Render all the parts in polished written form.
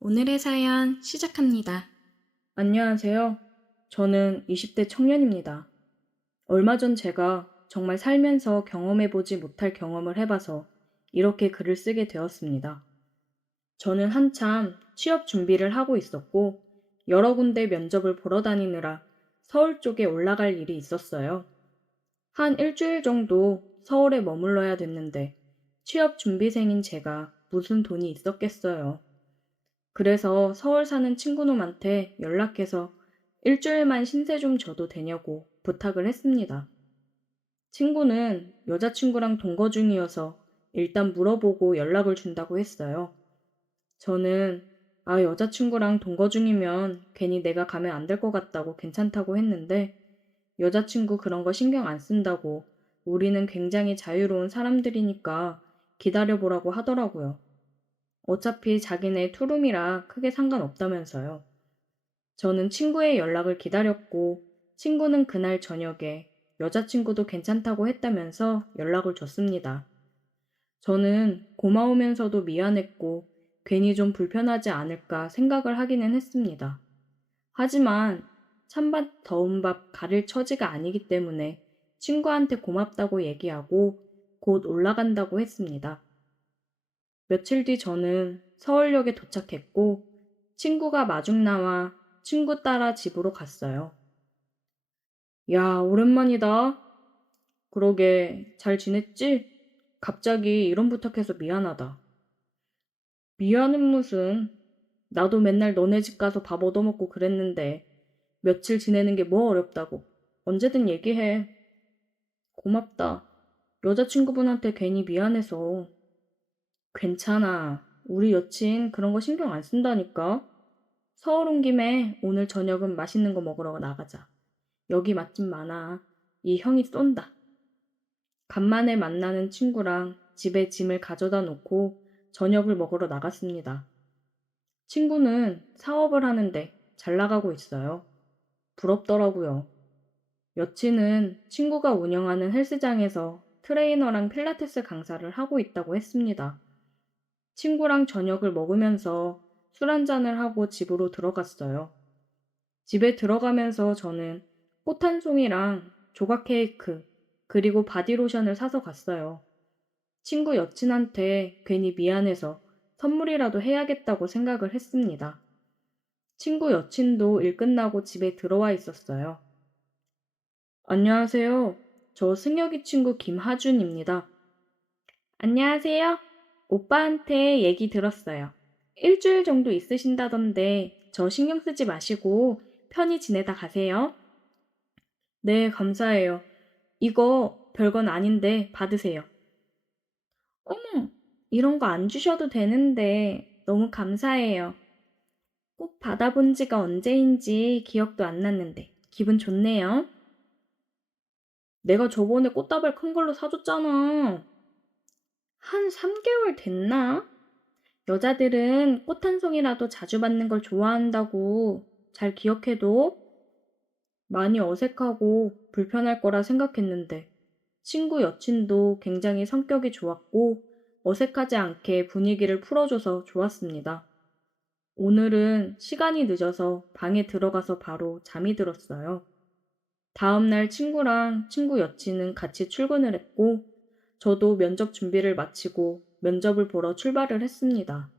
오늘의 사연 시작합니다. 안녕하세요. 저는 20대 청년입니다. 얼마 전 제가 정말 살면서 경험해보지 못할 경험을 해봐서 이렇게 글을 쓰게 되었습니다. 저는 한참 취업 준비를 하고 있었고, 여러 군데 면접을 보러 다니느라 서울 쪽에 올라갈 일이 있었어요. 한 일주일 정도 서울에 머물러야 됐는데, 취업 준비생인 제가 무슨 돈이 있었겠어요. 그래서 서울 사는 친구놈한테 연락해서 일주일만 신세 좀 져도 되냐고 부탁을 했습니다. 친구는 여자친구랑 동거 중이어서 일단 물어보고 연락을 준다고 했어요. 저는 여자친구랑 동거 중이면 괜히 내가 가면 안 될 것 같다고 괜찮다고 했는데 여자친구 그런 거 신경 안 쓴다고 우리는 굉장히 자유로운 사람들이니까 기다려보라고 하더라고요. 어차피 자기네 투룸이라 크게 상관없다면서요. 저는 친구의 연락을 기다렸고 친구는 그날 저녁에 여자친구도 괜찮다고 했다면서 연락을 줬습니다. 저는 고마우면서도 미안했고 괜히 좀 불편하지 않을까 생각을 하기는 했습니다. 하지만 찬밥 더운 밥 가릴 처지가 아니기 때문에 친구한테 고맙다고 얘기하고 곧 올라간다고 했습니다. 며칠 뒤 저는 서울역에 도착했고 친구가 마중 나와 친구 따라 집으로 갔어요. 야, 오랜만이다. 그러게, 잘 지냈지? 갑자기 이런 부탁해서 미안하다. 미안은 무슨. 나도 맨날 너네 집 가서 밥 얻어먹고 그랬는데 며칠 지내는 게 뭐 어렵다고. 언제든 얘기해. 고맙다. 여자친구분한테 괜히 미안해서. 괜찮아. 우리 여친 그런 거 신경 안 쓴다니까. 서울 온 김에 오늘 저녁은 맛있는 거 먹으러 나가자. 여기 맛집 많아. 이 형이 쏜다. 간만에 만나는 친구랑 집에 짐을 가져다 놓고 저녁을 먹으러 나갔습니다. 친구는 사업을 하는데 잘 나가고 있어요. 부럽더라고요. 여친은 친구가 운영하는 헬스장에서 트레이너랑 필라테스 강사를 하고 있다고 했습니다. 친구랑 저녁을 먹으면서 술 한잔을 하고 집으로 들어갔어요. 집에 들어가면서 저는 꽃 한 송이랑 조각 케이크, 그리고 바디로션을 사서 갔어요. 친구 여친한테 괜히 미안해서 선물이라도 해야겠다고 생각을 했습니다. 친구 여친도 일 끝나고 집에 들어와 있었어요. 안녕하세요. 저 승혁이 친구 김하준입니다. 안녕하세요. 오빠한테 얘기 들었어요. 일주일 정도 있으신다던데 저 신경 쓰지 마시고 편히 지내다 가세요. 네, 감사해요. 이거 별건 아닌데 받으세요. 어머, 이런 거 안 주셔도 되는데 너무 감사해요. 꼭 받아본 지가 언제인지 기억도 안 났는데 기분 좋네요. 내가 저번에 꽃다발 큰 걸로 사줬잖아. 한 3개월 됐나? 여자들은 꽃 한 송이라도 자주 받는 걸 좋아한다고 잘 기억해도 많이 어색하고 불편할 거라 생각했는데 친구 여친도 굉장히 성격이 좋았고 어색하지 않게 분위기를 풀어줘서 좋았습니다. 오늘은 시간이 늦어서 방에 들어가서 바로 잠이 들었어요. 다음날 친구랑 친구 여친은 같이 출근을 했고 저도 면접 준비를 마치고 면접을 보러 출발을 했습니다.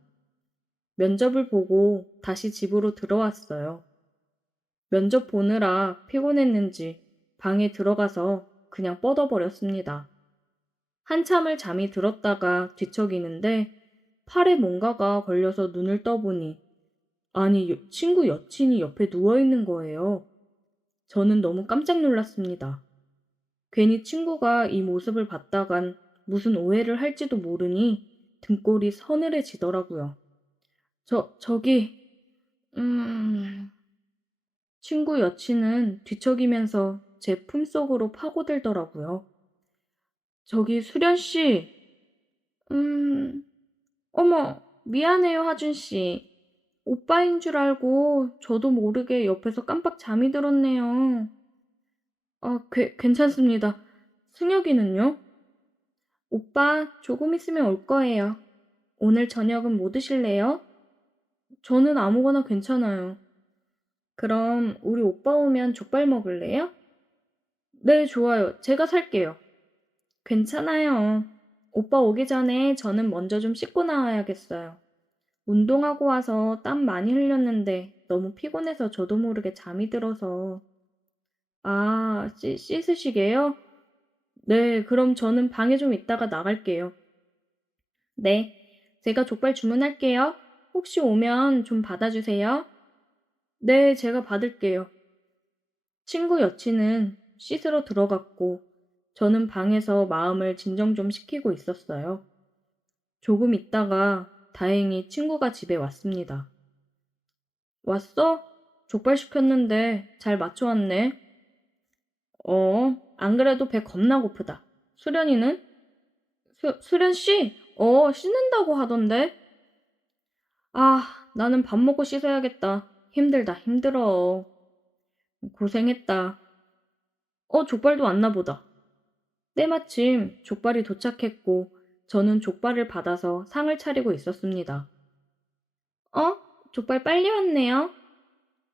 면접을 보고 다시 집으로 들어왔어요. 면접 보느라 피곤했는지 방에 들어가서 그냥 뻗어버렸습니다. 한참을 잠이 들었다가 뒤척이는데 팔에 뭔가가 걸려서 눈을 떠보니 친구 여친이 옆에 누워있는 거예요. 저는 너무 깜짝 놀랐습니다. 괜히 친구가 이 모습을 봤다간 무슨 오해를 할지도 모르니 등골이 서늘해지더라고요. 저기, 음... 친구 여친은 뒤척이면서 제 품속으로 파고들더라고요. 저기 수련 씨, 음, 어머, 미안해요, 하준 씨. 오빠인 줄 알고 저도 모르게 옆에서 깜빡 잠이 들었네요. 괜찮습니다. 승혁이는요? 오빠 조금 있으면 올 거예요. 오늘 저녁은 뭐 드실래요? 저는 아무거나 괜찮아요. 그럼 우리 오빠 오면 족발 먹을래요? 네, 좋아요. 제가 살게요. 괜찮아요. 오빠 오기 전에 저는 먼저 좀 씻고 나와야겠어요. 운동하고 와서 땀 많이 흘렸는데 너무 피곤해서 저도 모르게 잠이 들어서. 아, 씻으시게요? 네, 그럼 저는 방에 좀 있다가 나갈게요. 네, 제가 족발 주문할게요. 혹시 오면 좀 받아주세요. 네, 제가 받을게요. 친구 여친은 씻으러 들어갔고, 저는 방에서 마음을 진정 좀 시키고 있었어요. 조금 있다가 다행히 친구가 집에 왔습니다. 왔어? 족발 시켰는데 잘 맞춰왔네. 안 그래도 배 겁나 고프다. 수련이는? 수련 씨? 씻는다고 하던데? 아, 나는 밥 먹고 씻어야겠다. 힘들다, 힘들어. 고생했다. 족발도 왔나 보다. 때마침 족발이 도착했고, 저는 족발을 받아서 상을 차리고 있었습니다. 어? 족발 빨리 왔네요.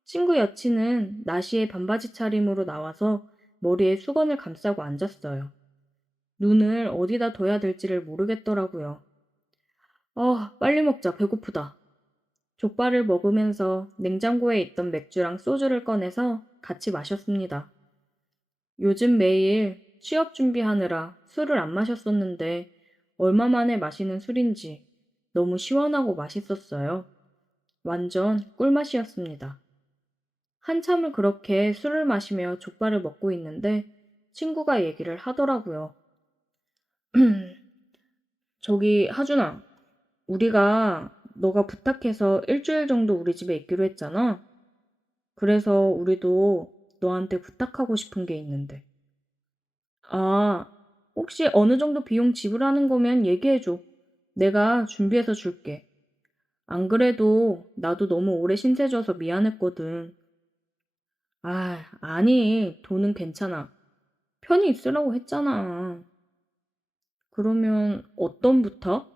친구 여친은 나시의 반바지 차림으로 나와서 머리에 수건을 감싸고 앉았어요. 눈을 어디다 둬야 될지를 모르겠더라고요. 빨리 먹자. 배고프다. 족발을 먹으면서 냉장고에 있던 맥주랑 소주를 꺼내서 같이 마셨습니다. 요즘 매일 취업 준비하느라 술을 안 마셨었는데 얼마 만에 마시는 술인지 너무 시원하고 맛있었어요. 완전 꿀맛이었습니다. 한참을 그렇게 술을 마시며 족발을 먹고 있는데 친구가 얘기를 하더라고요. 저기, 하준아, 우리가 너가 부탁해서 일주일 정도 우리 집에 있기로 했잖아. 그래서 우리도 너한테 부탁하고 싶은 게 있는데. 아, 혹시 어느 정도 비용 지불하는 거면 얘기해줘. 내가 준비해서 줄게. 안 그래도 나도 너무 오래 신세 져서 미안했거든. 아, 아니, 돈은 괜찮아. 편히 있으라고 했잖아. 그러면 어떤 부탁?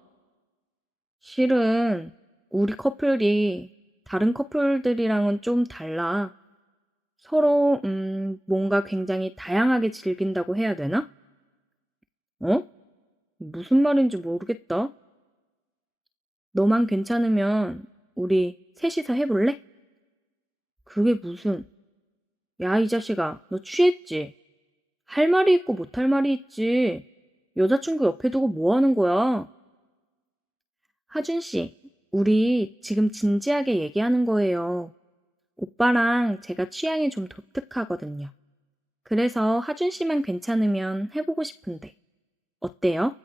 실은 우리 커플이 다른 커플들이랑은 좀 달라. 서로, 뭔가 굉장히 다양하게 즐긴다고 해야 되나? 어? 무슨 말인지 모르겠다. 너만 괜찮으면 우리 셋이서 해볼래? 그게 무슨, 야, 이 자식아, 너 취했지? 할 말이 있고 못할 말이 있지. 여자친구 옆에 두고 뭐 하는 거야? 하준 씨, 우리 지금 진지하게 얘기하는 거예요. 오빠랑 제가 취향이 좀 독특하거든요. 그래서 하준 씨만 괜찮으면 해보고 싶은데. 어때요?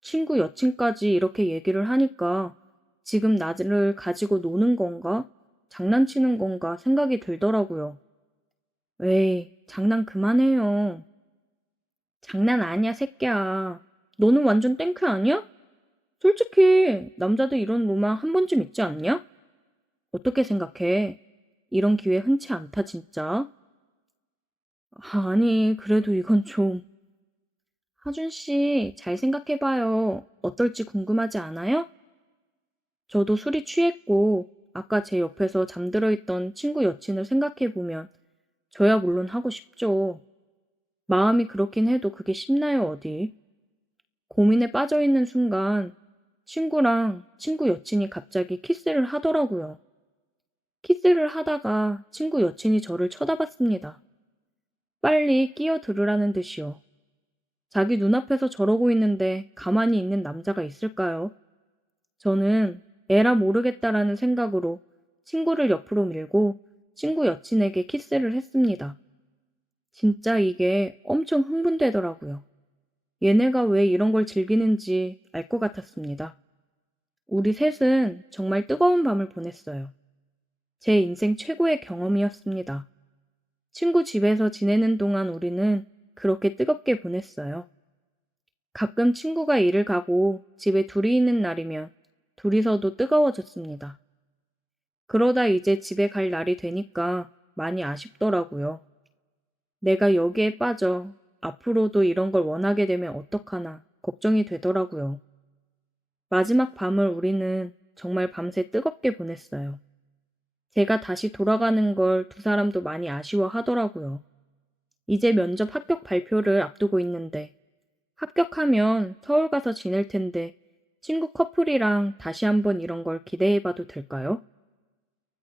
친구 여친까지 이렇게 얘기를 하니까 지금 나를 가지고 노는 건가? 장난치는 건가 생각이 들더라고요. 에이, 장난 그만해요. 장난 아니야, 새끼야. 너는 완전 땡큐 아니야? 솔직히 남자들 이런 로망 한 번쯤 있지 않냐? 어떻게 생각해? 이런 기회 흔치 않다, 진짜. 아니, 그래도 이건 좀. 하준 씨, 잘 생각해봐요. 어떨지 궁금하지 않아요? 저도 술이 취했고, 아까 제 옆에서 잠들어 있던 친구 여친을 생각해보면, 저야 물론 하고 싶죠. 마음이 그렇긴 해도 그게 쉽나요, 어디? 고민에 빠져 있는 순간, 친구랑 친구 여친이 갑자기 키스를 하더라고요. 키스를 하다가 친구 여친이 저를 쳐다봤습니다. 빨리 끼어들으라는 듯이요. 자기 눈앞에서 저러고 있는데 가만히 있는 남자가 있을까요? 저는 에라 모르겠다라는 생각으로 친구를 옆으로 밀고 친구 여친에게 키스를 했습니다. 진짜 이게 엄청 흥분되더라고요. 얘네가 왜 이런 걸 즐기는지 알 것 같았습니다. 우리 셋은 정말 뜨거운 밤을 보냈어요. 제 인생 최고의 경험이었습니다. 친구 집에서 지내는 동안 우리는 그렇게 뜨겁게 보냈어요. 가끔 친구가 일을 가고 집에 둘이 있는 날이면 둘이서도 뜨거워졌습니다. 그러다 이제 집에 갈 날이 되니까 많이 아쉽더라고요. 내가 여기에 빠져 앞으로도 이런 걸 원하게 되면 어떡하나 걱정이 되더라고요. 마지막 밤을 우리는 정말 밤새 뜨겁게 보냈어요. 제가 다시 돌아가는 걸 두 사람도 많이 아쉬워하더라고요. 이제 면접 합격 발표를 앞두고 있는데 합격하면 서울 가서 지낼 텐데 친구 커플이랑 다시 한번 이런 걸 기대해봐도 될까요?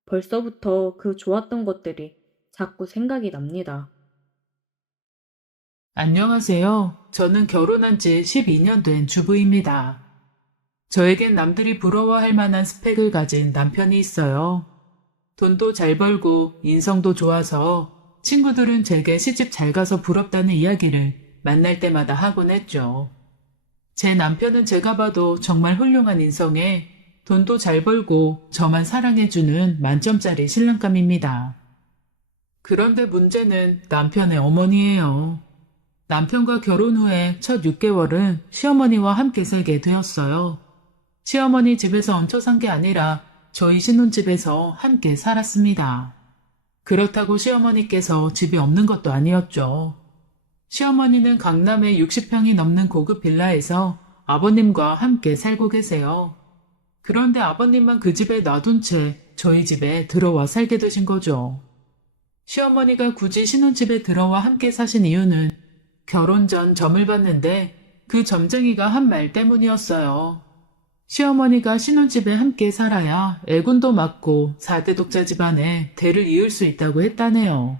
벌써부터 그 좋았던 것들이 자꾸 생각이 납니다. 안녕하세요. 저는 결혼한 지 12년 된 주부입니다. 저에겐 남들이 부러워할 만한 스펙을 가진 남편이 있어요. 돈도 잘 벌고 인성도 좋아서 친구들은 제게 시집 잘 가서 부럽다는 이야기를 만날 때마다 하곤 했죠. 제 남편은 제가 봐도 정말 훌륭한 인성에 돈도 잘 벌고 저만 사랑해주는 만점짜리 신랑감입니다. 그런데 문제는 남편의 어머니예요. 남편과 결혼 후에 첫 6개월은 시어머니와 함께 살게 되었어요. 시어머니 집에서 얹혀 산 게 아니라 저희 신혼집에서 함께 살았습니다. 그렇다고 시어머니께서 집이 없는 것도 아니었죠. 시어머니는 강남의 60평이 넘는 고급 빌라에서 아버님과 함께 살고 계세요. 그런데 아버님만 그 집에 놔둔 채 저희 집에 들어와 살게 되신 거죠. 시어머니가 굳이 신혼집에 들어와 함께 사신 이유는 결혼 전 점을 봤는데 그 점쟁이가 한 말 때문이었어요. 시어머니가 신혼집에 함께 살아야 애군도 맞고 4대 독자 집안에 대를 이을 수 있다고 했다네요.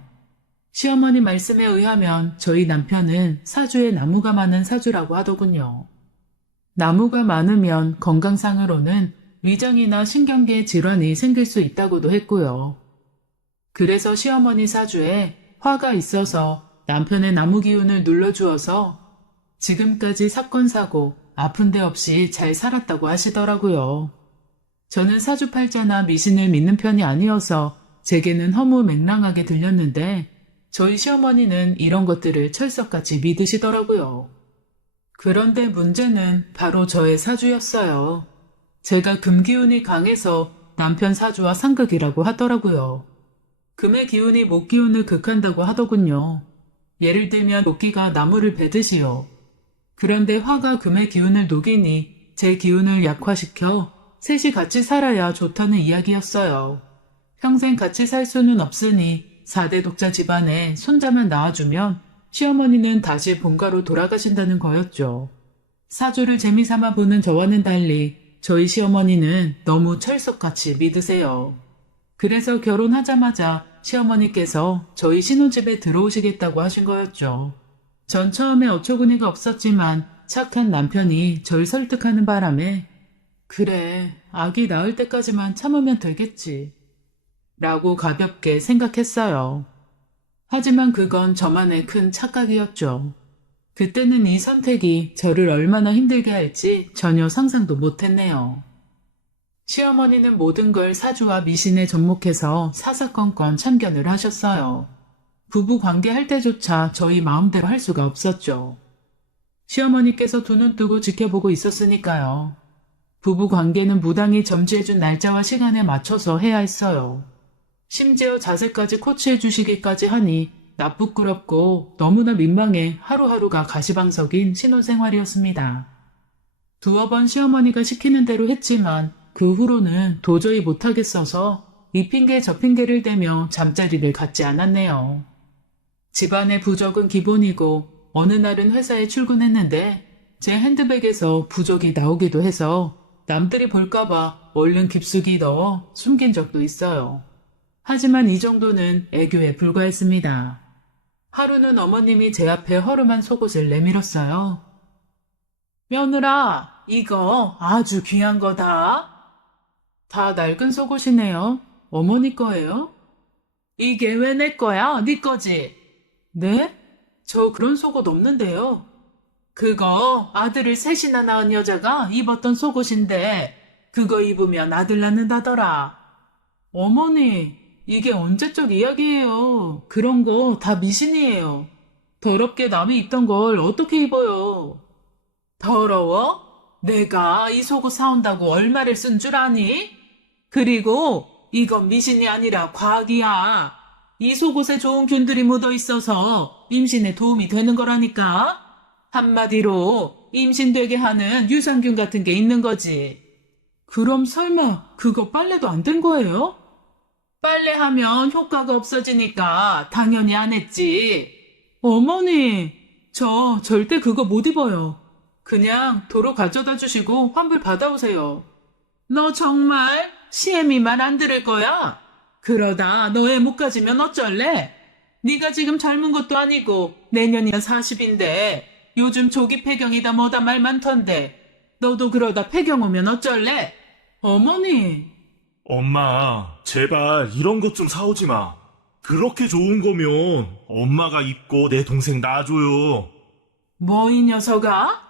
시어머니 말씀에 의하면 저희 남편은 사주에 나무가 많은 사주라고 하더군요. 나무가 많으면 건강상으로는 위장이나 신경계 질환이 생길 수 있다고도 했고요. 그래서 시어머니 사주에 화가 있어서 남편의 나무 기운을 눌러주어서 지금까지 사건 사고 아픈 데 없이 잘 살았다고 하시더라고요. 저는 사주팔자나 미신을 믿는 편이 아니어서 제게는 허무맹랑하게 들렸는데 저희 시어머니는 이런 것들을 철석같이 믿으시더라고요. 그런데 문제는 바로 저의 사주였어요. 제가 금기운이 강해서 남편 사주와 상극이라고 하더라고요. 금의 기운이 목 기운을 극한다고 하더군요. 예를 들면 도끼가 나무를 베듯이요. 그런데 화가 금의 기운을 녹이니 제 기운을 약화시켜 셋이 같이 살아야 좋다는 이야기였어요. 평생 같이 살 수는 없으니 4대 독자 집안에 손자만 낳아주면 시어머니는 다시 본가로 돌아가신다는 거였죠. 사주를 재미삼아 보는 저와는 달리 저희 시어머니는 너무 철석같이 믿으세요. 그래서 결혼하자마자 시어머니께서 저희 신혼집에 들어오시겠다고 하신 거였죠. 전 처음에 어처구니가 없었지만 착한 남편이 절 설득하는 바람에 그래, 아기 낳을 때까지만 참으면 되겠지 라고 가볍게 생각했어요. 하지만 그건 저만의 큰 착각이었죠. 그때는 이 선택이 저를 얼마나 힘들게 할지 전혀 상상도 못했네요. 시어머니는 모든 걸 사주와 미신에 접목해서 사사건건 참견을 하셨어요. 부부 관계할 때조차 저희 마음대로 할 수가 없었죠. 시어머니께서 두 눈 뜨고 지켜보고 있었으니까요. 부부 관계는 무당이 점지해준 날짜와 시간에 맞춰서 해야 했어요. 심지어 자세까지 코치해 주시기까지 하니 나쁘끄럽고 너무나 민망해 하루하루가 가시방석인 신혼생활이었습니다. 두어 번 시어머니가 시키는 대로 했지만 그 후로는 도저히 못하겠어서 이 핑계 저 핑계를 대며 잠자리를 갖지 않았네요. 집안의 부적은 기본이고 어느 날은 회사에 출근했는데 제 핸드백에서 부적이 나오기도 해서 남들이 볼까봐 얼른 깊숙이 넣어 숨긴 적도 있어요. 하지만 이 정도는 애교에 불과했습니다. 하루는 어머님이 제 앞에 허름한 속옷을 내밀었어요. 며느라, 이거 아주 귀한 거다. 다 낡은 속옷이네요. 어머니 거예요? 이게 왜 내 거야? 네 거지? 네? 저 그런 속옷 없는데요. 그거 아들을 셋이나 낳은 여자가 입었던 속옷인데 그거 입으면 아들 낳는다더라. 어머니, 이게 언제적 이야기예요. 그런 거 다 미신이에요. 더럽게 남이 입던 걸 어떻게 입어요? 더러워? 내가 이 속옷 사온다고 얼마를 쓴 줄 아니? 그리고 이건 미신이 아니라 과학이야. 이 속옷에 좋은 균들이 묻어 있어서 임신에 도움이 되는 거라니까. 한마디로 임신되게 하는 유산균 같은 게 있는 거지. 그럼 설마 그거 빨래도 안 된 거예요? 빨래하면 효과가 없어지니까 당연히 안 했지. 어머니, 저 절대 그거 못 입어요. 그냥 도로 가져다 주시고 환불 받아오세요. 너 정말 시애미 말 안 들을 거야? 그러다 너애 못 가지면 어쩔래? 네가 지금 젊은 것도 아니고 내년이야 40인데 요즘 조기 폐경이다 뭐다 말 많던데 너도 그러다 폐경 오면 어쩔래? 어머니. 엄마, 제발 이런 것 좀 사오지 마. 그렇게 좋은 거면 엄마가 입고 내 동생 놔줘요. 뭐 이 녀석아?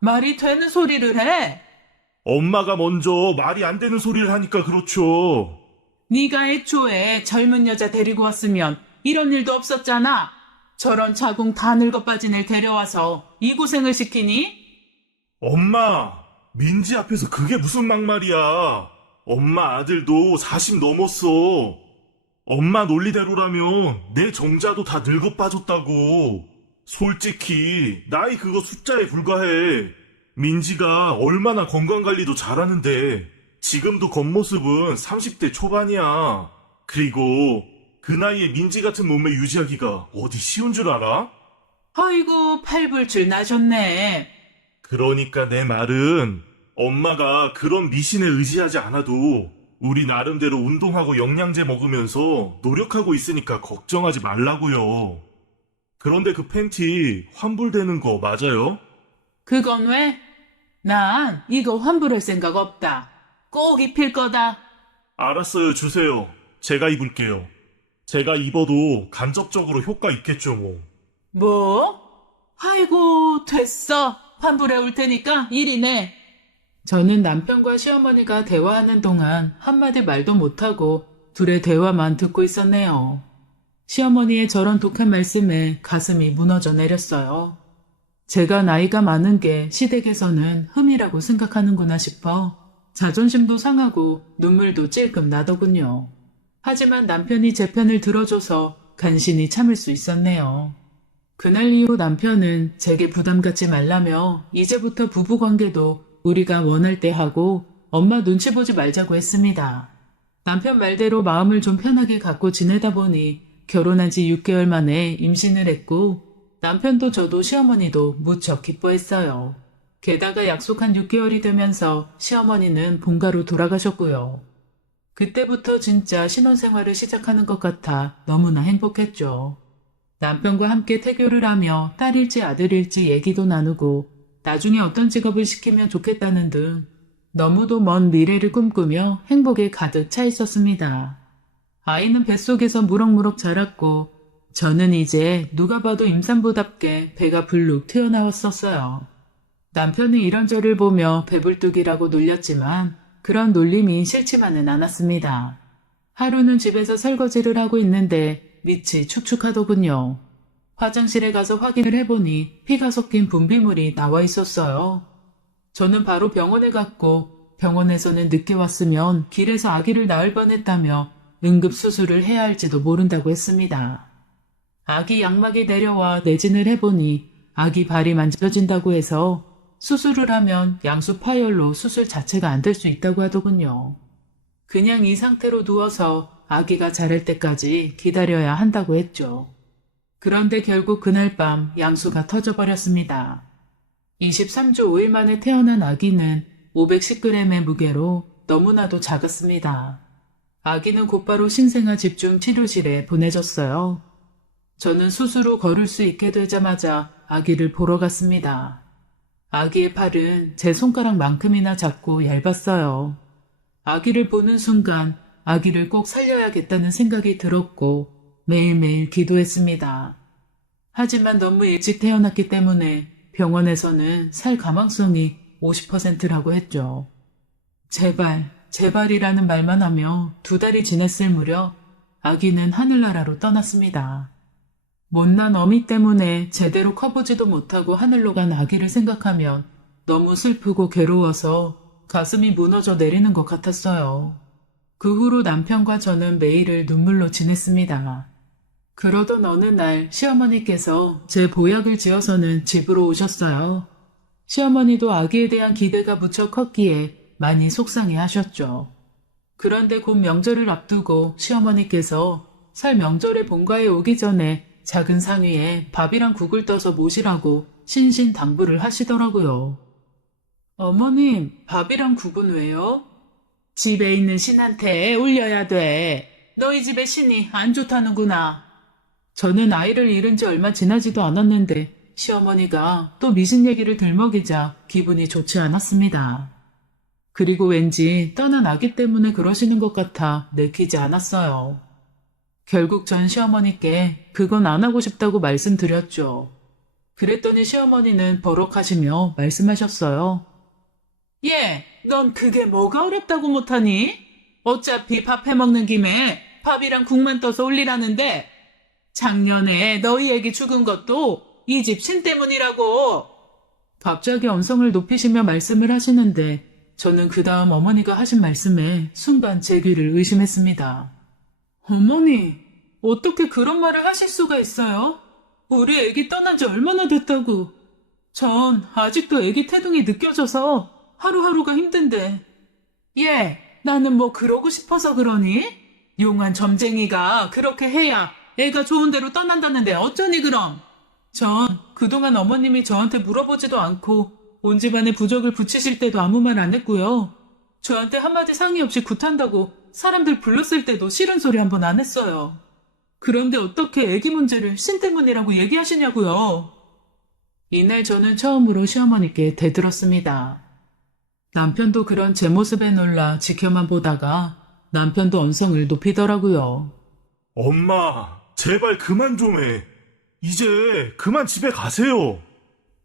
말이 되는 소리를 해? 엄마가 먼저 말이 안 되는 소리를 하니까 그렇죠. 네가 애초에 젊은 여자 데리고 왔으면 이런 일도 없었잖아. 저런 자궁 다 늙어 빠진 애 데려와서 이 고생을 시키니? 엄마, 민지 앞에서 그게 무슨 막말이야. 엄마 아들도 40 넘었어. 엄마 논리대로라면 내 정자도 다 늙어 빠졌다고. 솔직히 나이 그거 숫자에 불과해. 민지가 얼마나 건강관리도 잘하는데 지금도 겉모습은 30대 초반이야. 그리고 그 나이에 민지 같은 몸매 유지하기가 어디 쉬운 줄 알아? 아이고 팔불출 나셨네. 그러니까 내 말은 엄마가 그런 미신에 의지하지 않아도 우리 나름대로 운동하고 영양제 먹으면서 노력하고 있으니까 걱정하지 말라고요. 그런데 그 팬티 환불되는 거 맞아요? 그건 왜? 난 이거 환불할 생각 없다. 꼭 입힐 거다. 알았어요, 주세요. 제가 입을게요. 제가 입어도 간접적으로 효과 있겠죠, 뭐. 뭐? 아이고 됐어. 환불해 올 테니까 이리 내. 저는 남편과 시어머니가 대화하는 동안 한마디 말도 못하고 둘의 대화만 듣고 있었네요. 시어머니의 저런 독한 말씀에 가슴이 무너져 내렸어요. 제가 나이가 많은 게 시댁에서는 흠이라고 생각하는구나 싶어 자존심도 상하고 눈물도 찔끔 나더군요. 하지만 남편이 제 편을 들어줘서 간신히 참을 수 있었네요. 그날 이후 남편은 제게 부담 갖지 말라며 이제부터 부부관계도 우리가 원할 때 하고 엄마 눈치 보지 말자고 했습니다. 남편 말대로 마음을 좀 편하게 갖고 지내다 보니 결혼한 지 6개월 만에 임신을 했고 남편도 저도 시어머니도 무척 기뻐했어요. 게다가 약속한 6개월이 되면서 시어머니는 본가로 돌아가셨고요. 그때부터 진짜 신혼생활을 시작하는 것 같아 너무나 행복했죠. 남편과 함께 태교를 하며 딸일지 아들일지 얘기도 나누고 나중에 어떤 직업을 시키면 좋겠다는 등 너무도 먼 미래를 꿈꾸며 행복에 가득 차 있었습니다. 아이는 뱃속에서 무럭무럭 자랐고 저는 이제 누가 봐도 임산부답게 배가 불룩 튀어나왔었어요. 남편이 이런 저를 보며 배불뚝이라고 놀렸지만 그런 놀림이 싫지만은 않았습니다. 하루는 집에서 설거지를 하고 있는데 밑이 축축하더군요. 화장실에 가서 확인을 해보니 피가 섞인 분비물이 나와 있었어요. 저는 바로 병원에 갔고 병원에서는 늦게 왔으면 길에서 아기를 낳을 뻔했다며 응급수술을 해야 할지도 모른다고 했습니다. 아기 양막이 내려와 내진을 해보니 아기 발이 만져진다고 해서 수술을 하면 양수 파열로 수술 자체가 안 될 수 있다고 하더군요. 그냥 이 상태로 누워서 아기가 자랄 때까지 기다려야 한다고 했죠. 그런데 결국 그날 밤 양수가 터져버렸습니다. 23주 5일 만에 태어난 아기는 510g의 무게로 너무나도 작았습니다. 아기는 곧바로 신생아 집중 치료실에 보내졌어요. 저는 수술 후 걸을 수 있게 되자마자 아기를 보러 갔습니다. 아기의 팔은 제 손가락만큼이나 작고 얇았어요. 아기를 보는 순간 아기를 꼭 살려야겠다는 생각이 들었고 매일매일 기도했습니다. 하지만 너무 일찍 태어났기 때문에 병원에서는 살 가망성이 50%라고 했죠. 제발, 제발이라는 말만 하며 2달이 지났을 무렵 아기는 하늘나라로 떠났습니다. 못난 어미 때문에 제대로 커보지도 못하고 하늘로 간 아기를 생각하면 너무 슬프고 괴로워서 가슴이 무너져 내리는 것 같았어요. 그 후로 남편과 저는 매일을 눈물로 지냈습니다. 그러던 어느 날 시어머니께서 제 보약을 지어서는 집으로 오셨어요. 시어머니도 아기에 대한 기대가 무척 컸기에 많이 속상해 하셨죠. 그런데 곧 명절을 앞두고 시어머니께서 설 명절에 본가에 오기 전에 작은 상위에 밥이랑 국을 떠서 모시라고 신신당부를 하시더라고요. 어머님, 밥이랑 국은 왜요? 집에 있는 신한테 올려야 돼. 너희 집의 신이 안 좋다는구나. 저는 아이를 잃은 지 얼마 지나지도 않았는데 시어머니가 또 미신 얘기를 들먹이자 기분이 좋지 않았습니다. 그리고 왠지 떠난 아기 때문에 그러시는 것 같아 내키지 않았어요. 결국 전 시어머니께 그건 안 하고 싶다고 말씀드렸죠. 그랬더니 시어머니는 버럭하시며 말씀하셨어요. 예, 넌 그게 뭐가 어렵다고 못하니? 어차피 밥 해먹는 김에 밥이랑 국만 떠서 올리라는데 작년에 너희 애기 죽은 것도 이 집 신 때문이라고. 갑자기 언성을 높이시며 말씀을 하시는데 저는 그 다음 어머니가 하신 말씀에 순간 제 귀를 의심했습니다. 어머니, 어떻게 그런 말을 하실 수가 있어요? 우리 애기 떠난 지 얼마나 됐다고. 전 아직도 애기 태동이 느껴져서 하루하루가 힘든데. 예, 나는 뭐 그러고 싶어서 그러니? 용한 점쟁이가 그렇게 해야 애가 좋은 대로 떠난다는데 어쩌니 그럼? 전 그동안 어머님이 저한테 물어보지도 않고 온 집안에 부적을 붙이실 때도 아무 말 안 했고요. 저한테 한마디 상의 없이 굿한다고 사람들 불렀을 때도 싫은 소리 한 번 안 했어요. 그런데 어떻게 애기 문제를 신 때문이라고 얘기하시냐고요. 이날 저는 처음으로 시어머니께 대들었습니다. 남편도 그런 제 모습에 놀라 지켜만 보다가 남편도 언성을 높이더라고요. 엄마, 제발 그만 좀 해. 이제 그만 집에 가세요.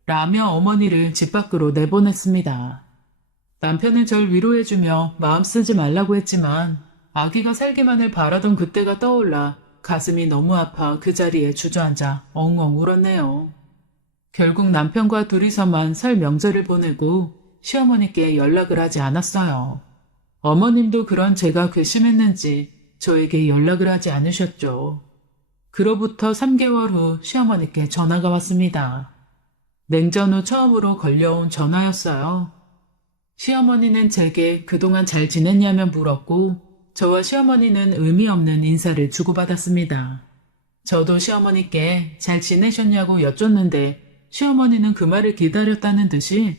라며 어머니를 집 밖으로 내보냈습니다. 남편은 절 위로해주며 마음 쓰지 말라고 했지만 아기가 살기만을 바라던 그때가 떠올라 가슴이 너무 아파 그 자리에 주저앉아 엉엉 울었네요. 결국 남편과 둘이서만 설 명절을 보내고 시어머니께 연락을 하지 않았어요. 어머님도 그런 제가 괘씸했는지 저에게 연락을 하지 않으셨죠. 그로부터 3개월 후 시어머니께 전화가 왔습니다. 냉전 후 처음으로 걸려온 전화였어요. 시어머니는 제게 그동안 잘 지냈냐며 물었고 저와 시어머니는 의미 없는 인사를 주고받았습니다. 저도 시어머니께 잘 지내셨냐고 여쭙는데 시어머니는 그 말을 기다렸다는 듯이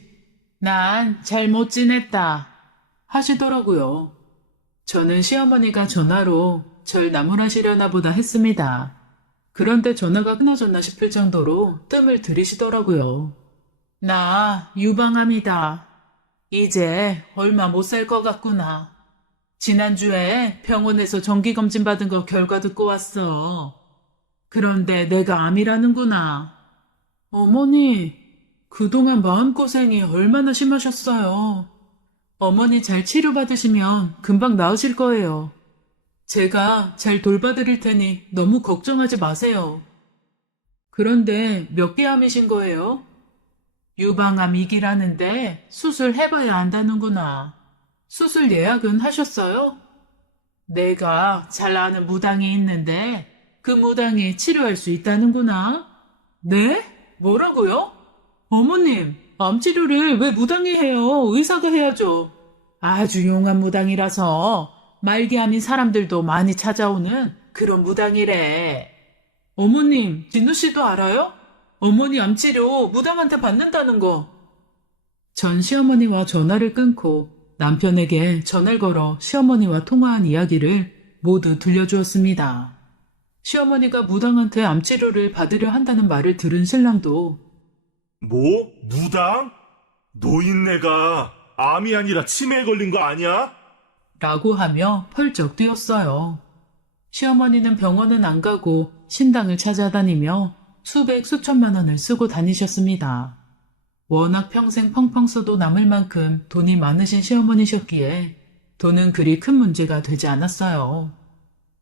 난 잘 못 지냈다 하시더라고요. 저는 시어머니가 전화로 절 나무라시려나 보다 했습니다. 그런데 전화가 끊어졌나 싶을 정도로 뜸을 들이시더라고요. 나 유방암이다. 이제 얼마 못 살 것 같구나. 지난주에 병원에서 정기검진 받은 거 결과 듣고 왔어. 그런데 내가 암이라는구나. 어머니, 그동안 마음고생이 얼마나 심하셨어요. 어머니 잘 치료받으시면 금방 나으실 거예요. 제가 잘 돌봐드릴 테니 너무 걱정하지 마세요. 그런데 몇 개 암이신 거예요? 유방암 2기라는데 수술해봐야 안다는구나. 수술 예약은 하셨어요? 내가 잘 아는 무당이 있는데 그 무당이 치료할 수 있다는구나. 네? 뭐라고요? 어머님, 암치료를 왜 무당이 해요? 의사가 해야죠. 아주 용한 무당이라서 말기암인 사람들도 많이 찾아오는 그런 무당이래. 어머님, 진우 씨도 알아요? 어머니 암치료 무당한테 받는다는 거. 전 시어머니와 전화를 끊고 남편에게 전화를 걸어 시어머니와 통화한 이야기를 모두 들려주었습니다. 시어머니가 무당한테 암치료를 받으려 한다는 말을 들은 신랑도 뭐? 무당? 노인네가 암이 아니라 치매에 걸린 거 아니야? 라고 하며 펄쩍 뛰었어요. 시어머니는 병원은 안 가고 신당을 찾아다니며 수백 수천만 원을 쓰고 다니셨습니다. 워낙 평생 펑펑 써도 남을 만큼 돈이 많으신 시어머니셨기에 돈은 그리 큰 문제가 되지 않았어요.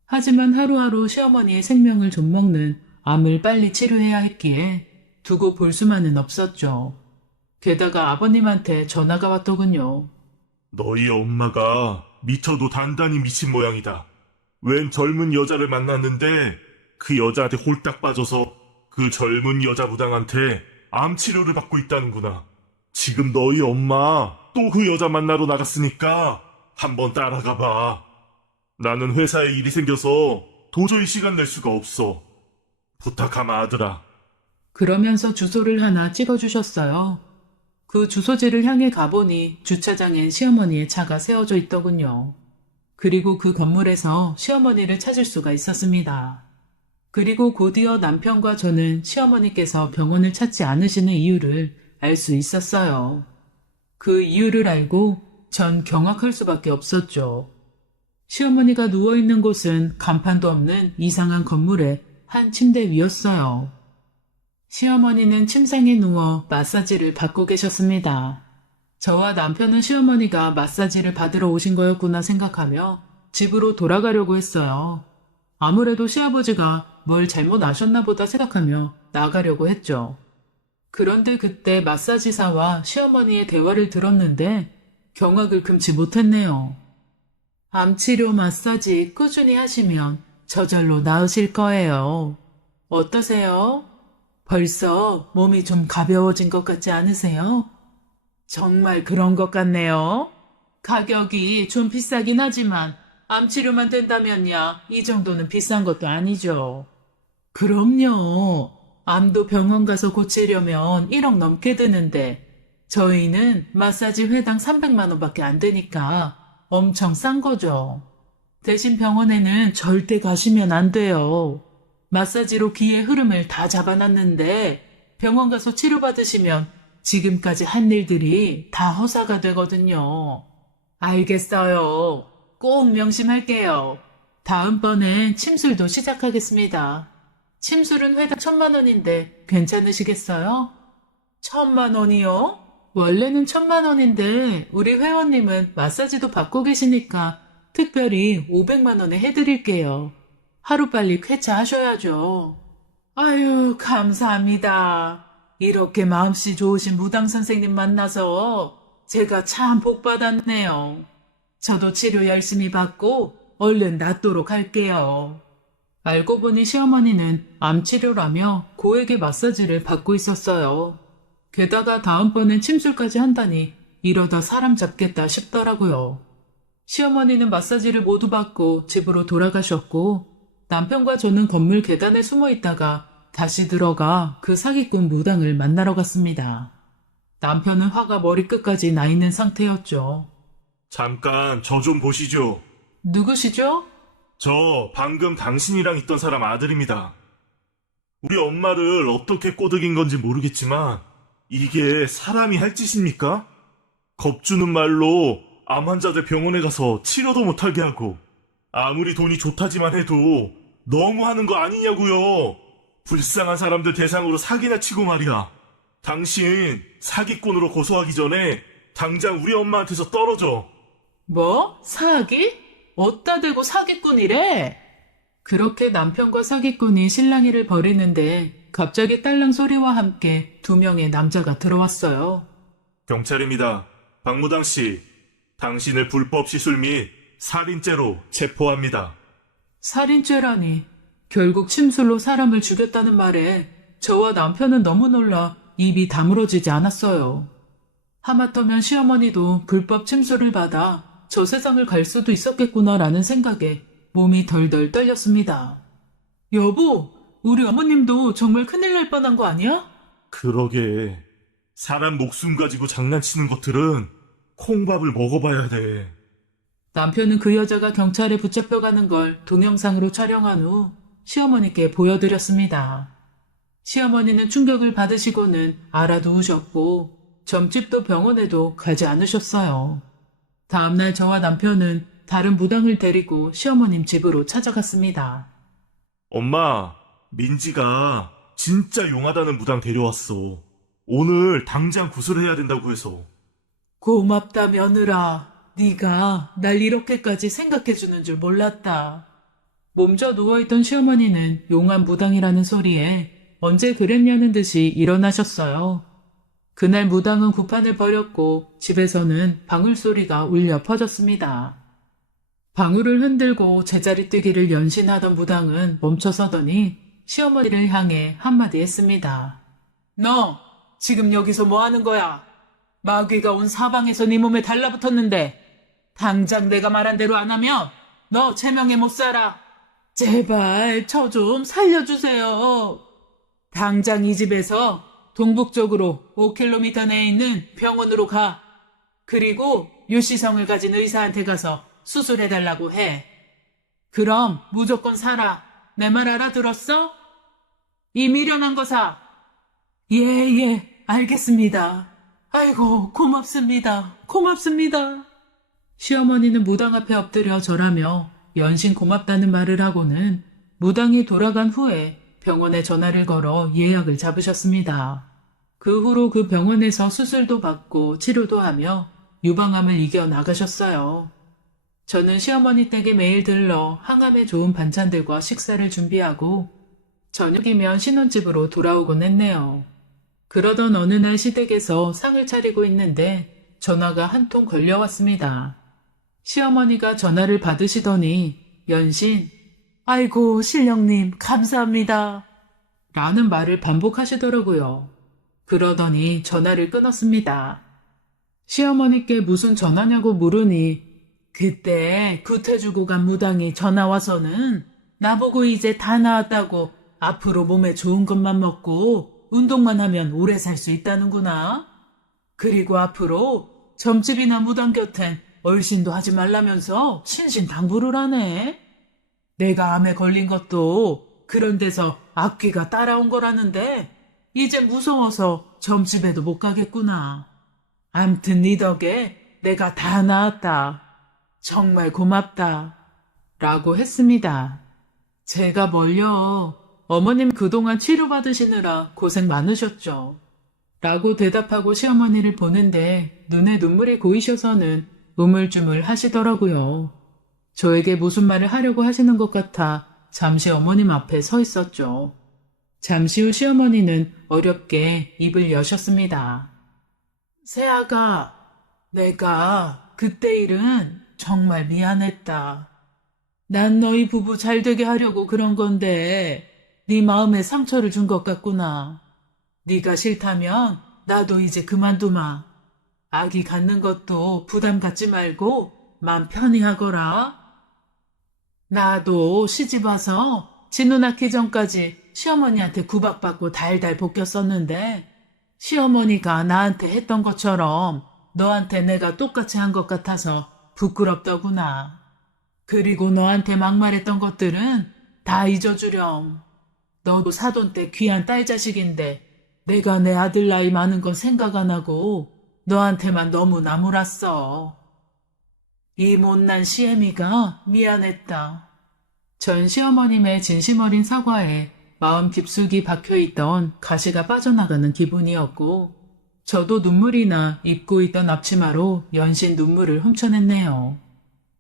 하지만 하루하루 시어머니의 생명을 좀먹는 암을 빨리 치료해야 했기에 두고 볼 수만은 없었죠. 게다가 아버님한테 전화가 왔더군요. 너희 엄마가 미쳐도 단단히 미친 모양이다. 웬 젊은 여자를 만났는데 그 여자한테 홀딱 빠져서 그 젊은 여자 무당한테 암 치료를 받고 있다는구나. 지금 너희 엄마 또 그 여자 만나러 나갔으니까 한번 따라가 봐. 나는 회사에 일이 생겨서 도저히 시간 낼 수가 없어. 부탁하마 아들아. 그러면서 주소를 하나 찍어주셨어요. 그 주소지를 향해 가보니 주차장엔 시어머니의 차가 세워져 있더군요. 그리고 그 건물에서 시어머니를 찾을 수가 있었습니다. 그리고 곧이어 남편과 저는 시어머니께서 병원을 찾지 않으시는 이유를 알 수 있었어요. 그 이유를 알고 전 경악할 수밖에 없었죠. 시어머니가 누워있는 곳은 간판도 없는 이상한 건물의 한 침대 위였어요. 시어머니는 침상에 누워 마사지를 받고 계셨습니다. 저와 남편은 시어머니가 마사지를 받으러 오신 거였구나 생각하며 집으로 돌아가려고 했어요. 아무래도 시아버지가 뭘 잘못 아셨나 보다 생각하며 나가려고 했죠. 그런데 그때 마사지사와 시어머니의 대화를 들었는데 경악을 금치 못했네요. 암치료 마사지 꾸준히 하시면 저절로 나으실 거예요. 어떠세요? 벌써 몸이 좀 가벼워진 것 같지 않으세요? 정말 그런 것 같네요. 가격이 좀 비싸긴 하지만 암치료만 된다면야 이 정도는 비싼 것도 아니죠. 그럼요. 암도 병원 가서 고치려면 1억 넘게 드는데 저희는 마사지 회당 300만 원밖에 안 되니까 엄청 싼 거죠. 대신 병원에는 절대 가시면 안 돼요. 마사지로 기의 흐름을 다 잡아놨는데 병원 가서 치료받으시면 지금까지 한 일들이 다 허사가 되거든요. 알겠어요. 꼭 명심할게요. 다음번엔 침술도 시작하겠습니다. 침술은 회당 1,000만 원인데 괜찮으시겠어요? 1,000만 원이요? 원래는 1,000만 원인데 우리 회원님은 마사지도 받고 계시니까 특별히 500만 원에 해드릴게요. 하루빨리 쾌차하셔야죠. 아유, 감사합니다. 이렇게 마음씨 좋으신 무당 선생님 만나서 제가 참 복받았네요. 저도 치료 열심히 받고 얼른 낫도록 할게요. 알고 보니 시어머니는 암치료라며 고액의 마사지를 받고 있었어요. 게다가 다음번엔 침술까지 한다니 이러다 사람 잡겠다 싶더라고요. 시어머니는 마사지를 모두 받고 집으로 돌아가셨고 남편과 저는 건물 계단에 숨어 있다가 다시 들어가 그 사기꾼 무당을 만나러 갔습니다. 남편은 화가 머리끝까지 나 있는 상태였죠. 잠깐 저 좀 보시죠. 누구시죠? 저 방금 당신이랑 있던 사람 아들입니다. 우리 엄마를 어떻게 꼬드긴 건지 모르겠지만 이게 사람이 할 짓입니까? 겁주는 말로 암 환자들 병원에 가서 치료도 못하게 하고 아무리 돈이 좋다지만 해도 너무 하는 거 아니냐고요. 불쌍한 사람들 대상으로 사기나 치고 말이야. 당신 사기꾼으로 고소하기 전에 당장 우리 엄마한테서 떨어져. 뭐? 사기? 어디다 대고 사기꾼이래? 그렇게 남편과 사기꾼이 실랑이를 벌이는데 갑자기 딸랑 소리와 함께 2명의 남자가 들어왔어요. 경찰입니다. 박무당 씨, 당신을 불법 시술 및 살인죄로 체포합니다. 살인죄라니. 결국 침술로 사람을 죽였다는 말에 저와 남편은 너무 놀라 입이 다물어지지 않았어요. 하마터면 시어머니도 불법 침술을 받아 저 세상을 갈 수도 있었겠구나라는 생각에 몸이 덜덜 떨렸습니다. 여보, 우리 어머님도 정말 큰일 날 뻔한 거 아니야? 그러게. 사람 목숨 가지고 장난치는 것들은 콩밥을 먹어봐야 돼. 남편은 그 여자가 경찰에 붙잡혀가는 걸 동영상으로 촬영한 후 시어머니께 보여드렸습니다. 시어머니는 충격을 받으시고는 알아두우셨고 점집도 병원에도 가지 않으셨어요. 다음날 저와 남편은 다른 무당을 데리고 시어머님 집으로 찾아갔습니다. 엄마, 민지가 진짜 용하다는 무당 데려왔어. 오늘 당장 구슬해야 된다고 해서. 고맙다 며느라. 네가 날 이렇게까지 생각해주는 줄 몰랐다. 몸져 누워있던 시어머니는 용한 무당이라는 소리에 언제 그랬냐는 듯이 일어나셨어요. 그날 무당은 구판을 벌였고 집에서는 방울소리가 울려 퍼졌습니다. 방울을 흔들고 제자리 뛰기를 연신하던 무당은 멈춰서더니 시어머니를 향해 한마디 했습니다. 너 지금 여기서 뭐 하는 거야? 마귀가 온 사방에서 네 몸에 달라붙었는데 당장 내가 말한 대로 안 하면 너 제명에 못 살아. 제발 저 좀 살려주세요. 당장 이 집에서 동북쪽으로 5km 내에 있는 병원으로 가. 그리고 유시성을 가진 의사한테 가서 수술해달라고 해. 그럼 무조건 살아. 내 말 알아들었어? 이 미련한 거사. 예, 알겠습니다. 아이고, 고맙습니다. 고맙습니다. 시어머니는 무당 앞에 엎드려 절하며 연신 고맙다는 말을 하고는 무당이 돌아간 후에 병원에 전화를 걸어 예약을 잡으셨습니다. 그 후로 그 병원에서 수술도 받고 치료도 하며 유방암을 이겨 나가셨어요. 저는 시어머니 댁에 매일 들러 항암에 좋은 반찬들과 식사를 준비하고 저녁이면 신혼집으로 돌아오곤 했네요. 그러던 어느 날 시댁에서 상을 차리고 있는데 전화가 한 통 걸려왔습니다. 시어머니가 전화를 받으시더니 연신 아이고 신령님 감사합니다 라는 말을 반복하시더라고요. 그러더니 전화를 끊었습니다. 시어머니께 무슨 전화냐고 물으니 그때 구태주고 간 무당이 전화와서는 나보고 이제 다 나았다고 앞으로 몸에 좋은 것만 먹고 운동만 하면 오래 살 수 있다는구나. 그리고 앞으로 점집이나 무당 곁엔 얼씬도 하지 말라면서 신신당부를 하네. 내가 암에 걸린 것도 그런 데서 악귀가 따라온 거라는데 이제 무서워서 점집에도 못 가겠구나. 암튼 네 덕에 내가 다 나았다. 정말 고맙다. 라고 했습니다. 제가 뭘요. 어머님 그동안 치료받으시느라 고생 많으셨죠. 라고 대답하고 시어머니를 보는데 눈에 눈물이 고이셔서는 우물쭈물 하시더라고요. 저에게 무슨 말을 하려고 하시는 것 같아 잠시 어머님 앞에 서 있었죠. 잠시 후 시어머니는 어렵게 입을 여셨습니다. 새아가, 내가 그때 일은 정말 미안했다. 난 너희 부부 잘 되게 하려고 그런 건데 네 마음에 상처를 준 것 같구나. 네가 싫다면 나도 이제 그만두마. 아기 갖는 것도 부담 갖지 말고 맘 편히 하거라. 나도 시집 와서 진우 낳기 전까지 시어머니한테 구박받고 달달 볶였었는데 시어머니가 나한테 했던 것처럼 너한테 내가 똑같이 한 것 같아서 부끄럽더구나. 그리고 너한테 막말했던 것들은 다 잊어주렴. 너도 사돈 때 귀한 딸 자식인데 내가 내 아들 나이 많은 건 생각 안 하고 너한테만 너무 나무랐어. 이 못난 시애미가 미안했다. 전 시어머님의 진심 어린 사과에 마음 깊숙이 박혀있던 가시가 빠져나가는 기분이었고 저도 눈물이 나 입고 있던 앞치마로 연신 눈물을 훔쳐냈네요.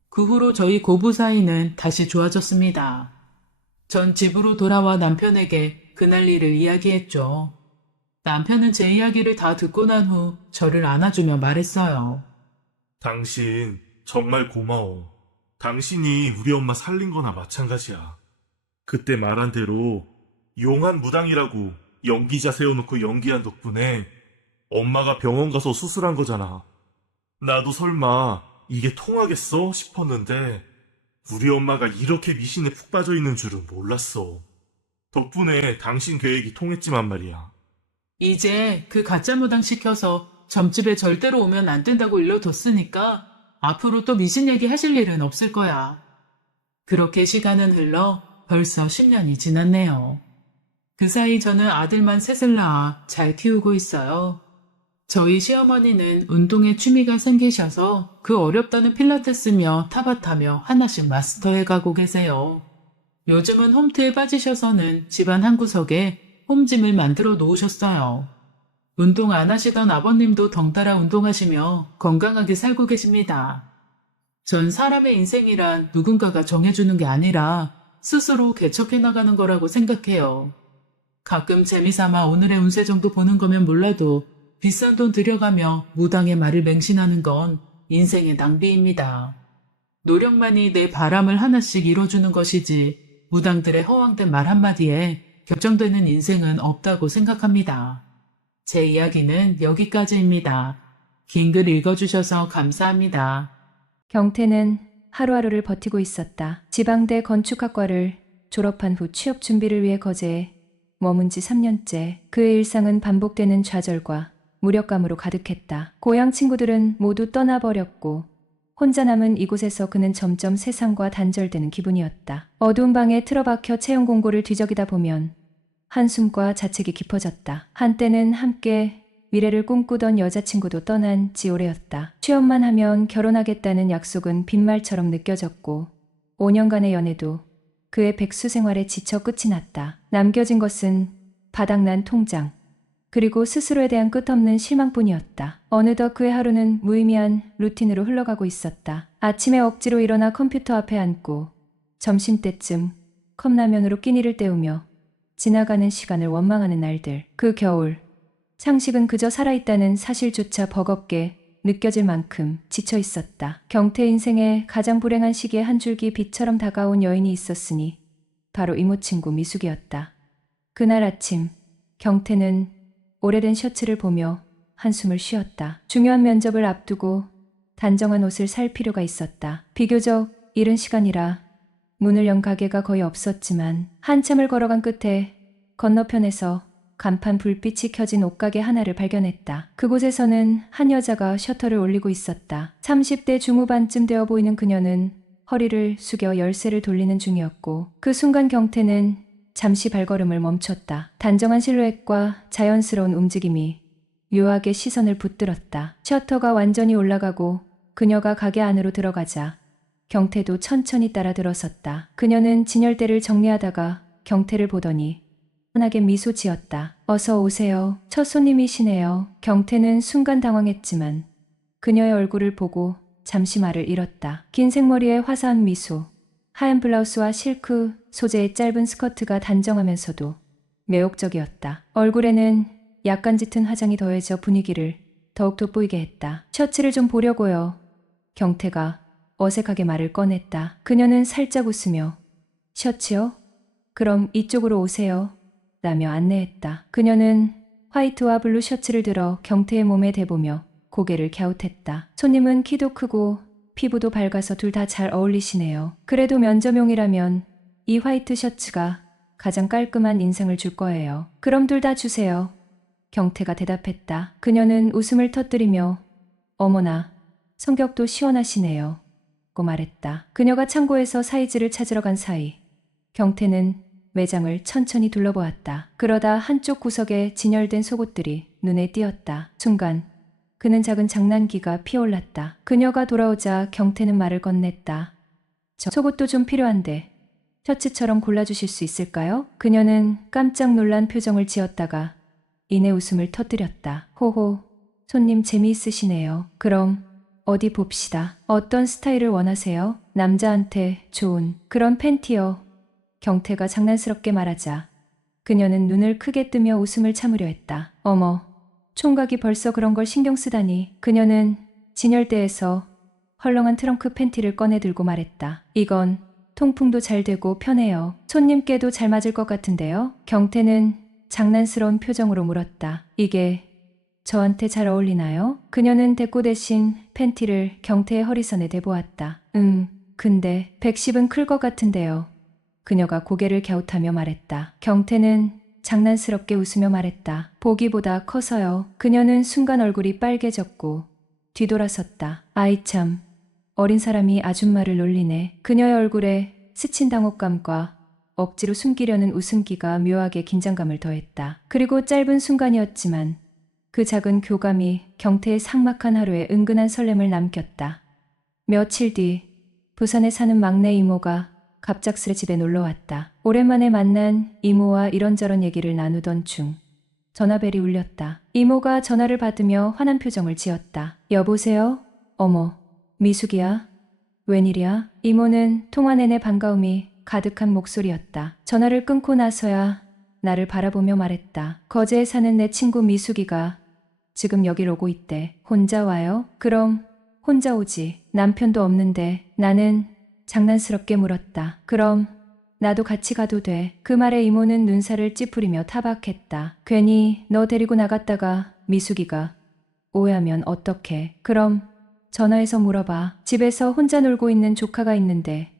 그 후로 저희 고부 사이는 다시 좋아졌습니다. 전 집으로 돌아와 남편에게 그날 일을 이야기했죠. 남편은 제 이야기를 다 듣고 난 후 저를 안아주며 말했어요. 당신 정말 고마워. 당신이 우리 엄마 살린 거나 마찬가지야. 그때 말한 대로 용한 무당이라고 연기자 세워놓고 연기한 덕분에 엄마가 병원 가서 수술한 거잖아. 나도 설마 이게 통하겠어 싶었는데 우리 엄마가 이렇게 미신에 푹 빠져 있는 줄은 몰랐어. 덕분에 당신 계획이 통했지만 말이야. 이제 그 가짜 무당 시켜서 점집에 절대로 오면 안 된다고 일러뒀으니까 앞으로 또 미신 얘기 하실 일은 없을 거야. 그렇게 시간은 흘러 벌써 10년이 지났네요. 그 사이 저는 아들만 셋을 낳아 잘 키우고 있어요. 저희 시어머니는 운동에 취미가 생기셔서 그 어렵다는 필라테스며 타바타며 하나씩 마스터해가고 계세요. 요즘은 홈트에 빠지셔서는 집안 한 구석에 홈짐을 만들어 놓으셨어요. 운동 안 하시던 아버님도 덩달아 운동하시며 건강하게 살고 계십니다. 전 사람의 인생이란 누군가가 정해주는 게 아니라 스스로 개척해 나가는 거라고 생각해요. 가끔 재미삼아 오늘의 운세 정도 보는 거면 몰라도 비싼 돈 들여가며 무당의 말을 맹신하는 건 인생의 낭비입니다. 노력만이 내 바람을 하나씩 이뤄주는 것이지 무당들의 허황된 말 한마디에 결정되는 인생은 없다고 생각합니다. 제 이야기는 여기까지입니다. 긴 글 읽어주셔서 감사합니다. 경태는 하루하루를 버티고 있었다. 지방대 건축학과를 졸업한 후 취업 준비를 위해 거제에 머문 지 3년째. 그의 일상은 반복되는 좌절과 무력감으로 가득했다. 고향 친구들은 모두 떠나버렸고 혼자 남은 이곳에서 그는 점점 세상과 단절되는 기분이었다. 어두운 방에 틀어박혀 채용 공고를 뒤적이다 보면 한숨과 자책이 깊어졌다. 한때는 함께 미래를 꿈꾸던 여자친구도 떠난 지 오래였다. 취업만 하면 결혼하겠다는 약속은 빈말처럼 느껴졌고 5년간의 연애도 그의 백수 생활에 지쳐 끝이 났다. 남겨진 것은 바닥난 통장, 그리고 스스로에 대한 끝없는 실망뿐이었다. 어느덧 그의 하루는 무의미한 루틴으로 흘러가고 있었다. 아침에 억지로 일어나 컴퓨터 앞에 앉고 점심때쯤 컵라면으로 끼니를 때우며 지나가는 시간을 원망하는 날들. 그 겨울, 상식은 그저 살아있다는 사실조차 버겁게 느껴질 만큼 지쳐 있었다. 경태 인생의 가장 불행한 시기에 한 줄기 빛처럼 다가온 여인이 있었으니 바로 이모 친구 미숙이었다. 그날 아침 경태는 오래된 셔츠를 보며 한숨을 쉬었다. 중요한 면접을 앞두고 단정한 옷을 살 필요가 있었다. 비교적 이른 시간이라 문을 연 가게가 거의 없었지만 한참을 걸어간 끝에 건너편에서 간판 불빛이 켜진 옷가게 하나를 발견했다. 그곳에서는 한 여자가 셔터를 올리고 있었다. 30대 중후반쯤 되어 보이는 그녀는 허리를 숙여 열쇠를 돌리는 중이었고 그 순간 경태는 잠시 발걸음을 멈췄다. 단정한 실루엣과 자연스러운 움직임이 묘하게 시선을 붙들었다. 셔터가 완전히 올라가고 그녀가 가게 안으로 들어가자 경태도 천천히 따라 들어섰다. 그녀는 진열대를 정리하다가 경태를 보더니 환하게 미소 지었다. 어서 오세요. 첫 손님이시네요. 경태는 순간 당황했지만 그녀의 얼굴을 보고 잠시 말을 잃었다. 긴 생머리에 화사한 미소, 하얀 블라우스와 실크 소재의 짧은 스커트가 단정하면서도 매혹적이었다. 얼굴에는 약간 짙은 화장이 더해져 분위기를 더욱 돋보이게 했다. 셔츠를 좀 보려고요. 경태가 어색하게 말을 꺼냈다. 그녀는 살짝 웃으며 셔츠요? 그럼 이쪽으로 오세요. 라며 안내했다. 그녀는 화이트와 블루 셔츠를 들어 경태의 몸에 대보며 고개를 갸웃했다. 손님은 키도 크고 피부도 밝아서 둘 다 잘 어울리시네요. 그래도 면접용이라면 이 화이트 셔츠가 가장 깔끔한 인상을 줄 거예요. 그럼 둘 다 주세요. 경태가 대답했다. 그녀는 웃음을 터뜨리며 어머나, 성격도 시원하시네요. 고 말했다. 그녀가 창고에서 사이즈를 찾으러 간 사이 경태는 매장을 천천히 둘러보았다. 그러다 한쪽 구석에 진열된 속옷들이 눈에 띄었다. 순간 그는 작은 장난기가 피어올랐다. 그녀가 돌아오자 경태는 말을 건넸다. 저 속옷도 좀 필요한데 셔츠처럼 골라주실 수 있을까요? 그녀는 깜짝 놀란 표정을 지었다가 이내 웃음을 터뜨렸다. 호호, 손님 재미있으시네요. 그럼 어디 봅시다. 어떤 스타일을 원하세요? 남자한테 좋은 그런 팬티요. 경태가 장난스럽게 말하자 그녀는 눈을 크게 뜨며 웃음을 참으려 했다. 어머, 총각이 벌써 그런 걸 신경 쓰다니. 그녀는 진열대에서 헐렁한 트렁크 팬티를 꺼내 들고 말했다. 이건 통풍도 잘 되고 편해요. 손님께도 잘 맞을 것 같은데요. 경태는 장난스러운 표정으로 물었다. 이게 저한테 잘 어울리나요? 그녀는 대꾸 대신 팬티를 경태의 허리선에 대보았다. 근데 110은 클 것 같은데요. 그녀가 고개를 갸웃하며 말했다. 경태는 장난스럽게 웃으며 말했다. 보기보다 커서요. 그녀는 순간 얼굴이 빨개졌고 뒤돌아섰다. 아이 참, 어린 사람이 아줌마를 놀리네. 그녀의 얼굴에 스친 당혹감과 억지로 숨기려는 웃음기가 묘하게 긴장감을 더했다. 그리고 짧은 순간이었지만 그 작은 교감이 경태의 삭막한 하루에 은근한 설렘을 남겼다. 며칠 뒤 부산에 사는 막내 이모가 갑작스레 집에 놀러왔다. 오랜만에 만난 이모와 이런저런 얘기를 나누던 중 전화벨이 울렸다. 이모가 전화를 받으며 화난 표정을 지었다. 여보세요? 어머, 미숙이야? 웬일이야? 이모는 통화 내내 반가움이 가득한 목소리였다. 전화를 끊고 나서야 나를 바라보며 말했다. 거제에 사는 내 친구 미숙이가 지금 여길 오고 있대. 혼자 와요? 그럼 혼자 오지. 남편도 없는데. 나는 장난스럽게 물었다. 그럼 나도 같이 가도 돼. 그 말에 이모는 눈살을 찌푸리며 타박했다. 괜히 너 데리고 나갔다가 미숙이가 오해하면 어떡해. 그럼 전화해서 물어봐. 집에서 혼자 놀고 있는 조카가 있는데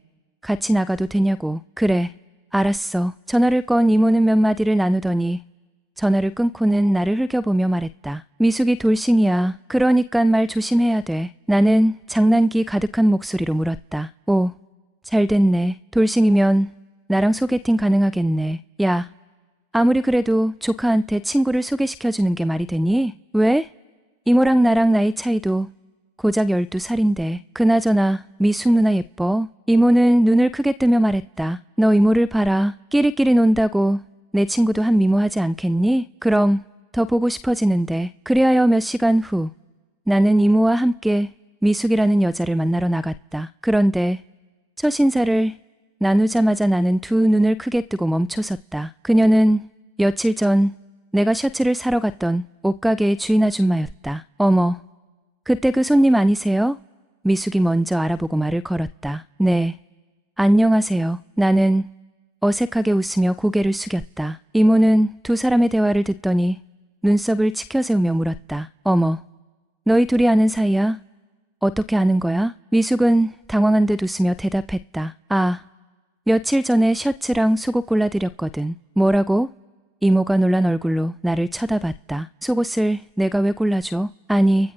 같이 나가도 되냐고. 그래, 알았어. 전화를 건 이모는 몇 마디를 나누더니 전화를 끊고는 나를 흘겨보며 말했다. 미숙이 돌싱이야. 그러니까 말 조심해야 돼. 나는 장난기 가득한 목소리로 물었다. 오, 잘 됐네. 돌싱이면 나랑 소개팅 가능하겠네. 야, 아무리 그래도 조카한테 친구를 소개시켜주는 게 말이 되니? 왜? 이모랑 나랑 나이 차이도 고작 12살인데. 그나저나 미숙 누나 예뻐. 이모는 눈을 크게 뜨며 말했다. 너 이모를 봐라. 끼리끼리 논다고 내 친구도 한 미모하지 않겠니? 그럼 더 보고 싶어지는데. 그리하여 몇 시간 후 나는 이모와 함께 미숙이라는 여자를 만나러 나갔다. 그런데 첫 인사를 나누자마자 나는 두 눈을 크게 뜨고 멈춰섰다. 그녀는 며칠 전 내가 셔츠를 사러 갔던 옷가게의 주인 아줌마였다. 어머, 그때 그 손님 아니세요? 미숙이 먼저 알아보고 말을 걸었다. 네, 안녕하세요. 나는 어색하게 웃으며 고개를 숙였다. 이모는 두 사람의 대화를 듣더니 눈썹을 치켜세우며 물었다. 어머, 너희 둘이 아는 사이야? 어떻게 아는 거야? 미숙은 당황한 듯 웃으며 대답했다. 아, 며칠 전에 셔츠랑 속옷 골라드렸거든. 뭐라고? 이모가 놀란 얼굴로 나를 쳐다봤다. 속옷을 내가 왜 골라줘? 아니,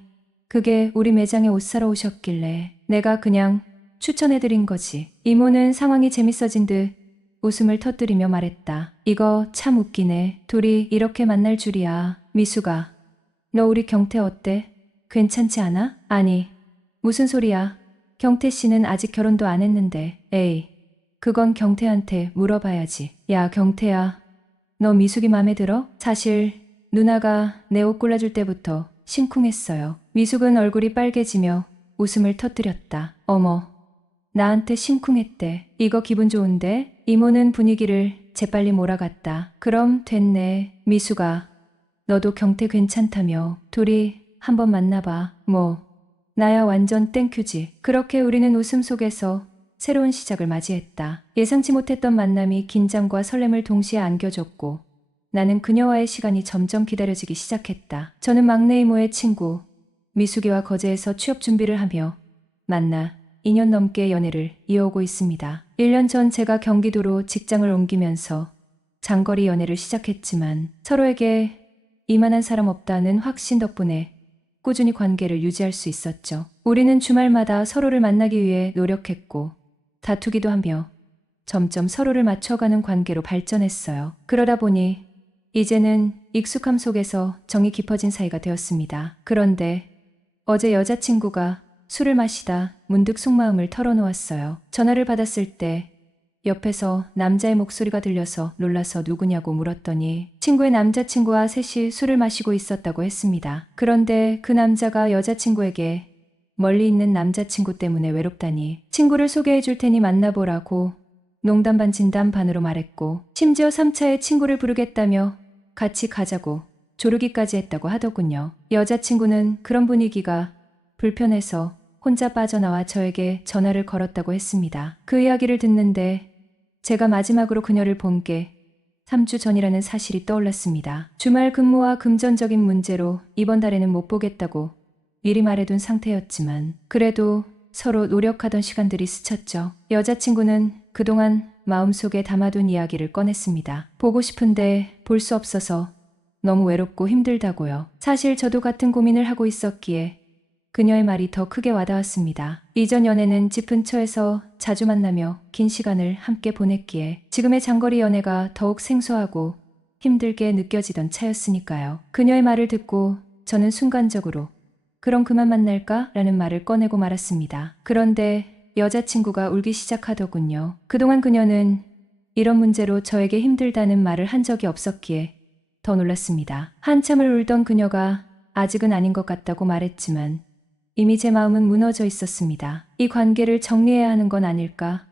그게 우리 매장에 옷 사러 오셨길래 내가 그냥 추천해드린 거지. 이모는 상황이 재밌어진 듯 웃음을 터뜨리며 말했다. 이거 참 웃기네. 둘이 이렇게 만날 줄이야. 미숙아, 너 우리 경태 어때? 괜찮지 않아? 아니, 무슨 소리야. 경태 씨는 아직 결혼도 안 했는데. 에이, 그건 경태한테 물어봐야지. 야, 경태야, 너 미숙이 맘에 들어? 사실 누나가 내 옷 골라줄 때부터 심쿵했어요. 미숙은 얼굴이 빨개지며 웃음을 터뜨렸다. 어머, 나한테 심쿵했대. 이거 기분 좋은데? 이모는 분위기를 재빨리 몰아갔다. 그럼 됐네. 미숙아, 너도 경태 괜찮다며. 둘이 한번 만나봐. 뭐, 나야 완전 땡큐지. 그렇게 우리는 웃음 속에서 새로운 시작을 맞이했다. 예상치 못했던 만남이 긴장과 설렘을 동시에 안겨줬고 나는 그녀와의 시간이 점점 기다려지기 시작했다. 저는 막내 이모의 친구 미숙이와 거제에서 취업 준비를 하며 만나 2년 넘게 연애를 이어오고 있습니다. 1년 전 제가 경기도로 직장을 옮기면서 장거리 연애를 시작했지만 서로에게 이만한 사람 없다는 확신 덕분에 꾸준히 관계를 유지할 수 있었죠. 우리는 주말마다 서로를 만나기 위해 노력했고 다투기도 하며 점점 서로를 맞춰가는 관계로 발전했어요. 그러다 보니 이제는 익숙함 속에서 정이 깊어진 사이가 되었습니다. 그런데 어제 여자친구가 술을 마시다 문득 속마음을 털어놓았어요. 전화를 받았을 때 옆에서 남자의 목소리가 들려서 놀라서 누구냐고 물었더니 친구의 남자친구와 셋이 술을 마시고 있었다고 했습니다. 그런데 그 남자가 여자친구에게 멀리 있는 남자친구 때문에 외롭다니 친구를 소개해 줄 테니 만나보라고 농담 반 진담 반으로 말했고 심지어 3차에 친구를 부르겠다며 같이 가자고 조르기까지 했다고 하더군요. 여자친구는 그런 분위기가 불편해서 혼자 빠져나와 저에게 전화를 걸었다고 했습니다. 그 이야기를 듣는데 제가 마지막으로 그녀를 본 게 3주 전이라는 사실이 떠올랐습니다. 주말 근무와 금전적인 문제로 이번 달에는 못 보겠다고 미리 말해둔 상태였지만 그래도 서로 노력하던 시간들이 스쳤죠. 여자친구는 그동안 마음속에 담아둔 이야기를 꺼냈습니다. 보고 싶은데 볼 수 없어서 너무 외롭고 힘들다고요. 사실 저도 같은 고민을 하고 있었기에 그녀의 말이 더 크게 와닿았습니다. 이전 연애는 집 근처에서 자주 만나며 긴 시간을 함께 보냈기에 지금의 장거리 연애가 더욱 생소하고 힘들게 느껴지던 차였으니까요. 그녀의 말을 듣고 저는 순간적으로 그럼 그만 만날까? 라는 말을 꺼내고 말았습니다. 그런데 여자친구가 울기 시작하더군요. 그동안 그녀는 이런 문제로 저에게 힘들다는 말을 한 적이 없었기에 더 놀랐습니다. 한참을 울던 그녀가 아직은 아닌 것 같다고 말했지만 이미 제 마음은 무너져 있었습니다. 이 관계를 정리해야 하는 건 아닐까?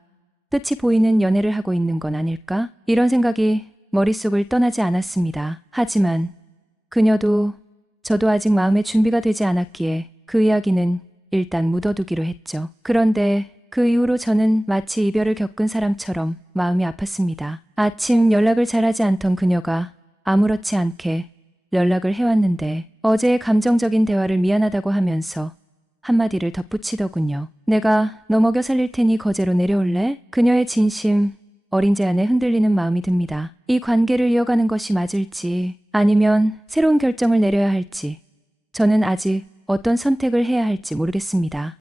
끝이 보이는 연애를 하고 있는 건 아닐까? 이런 생각이 머릿속을 떠나지 않았습니다. 하지만 그녀도 저도 아직 마음의 준비가 되지 않았기에 그 이야기는 일단 묻어두기로 했죠. 그런데 그 이후로 저는 마치 이별을 겪은 사람처럼 마음이 아팠습니다. 아침 연락을 잘하지 않던 그녀가 아무렇지 않게 연락을 해왔는데 어제의 감정적인 대화를 미안하다고 하면서 한마디를 덧붙이더군요. 내가 너 먹여 살릴 테니 거제로 내려올래? 그녀의 진심, 어린 제안에 흔들리는 마음이 듭니다. 이 관계를 이어가는 것이 맞을지 아니면 새로운 결정을 내려야 할지 저는 아직 어떤 선택을 해야 할지 모르겠습니다.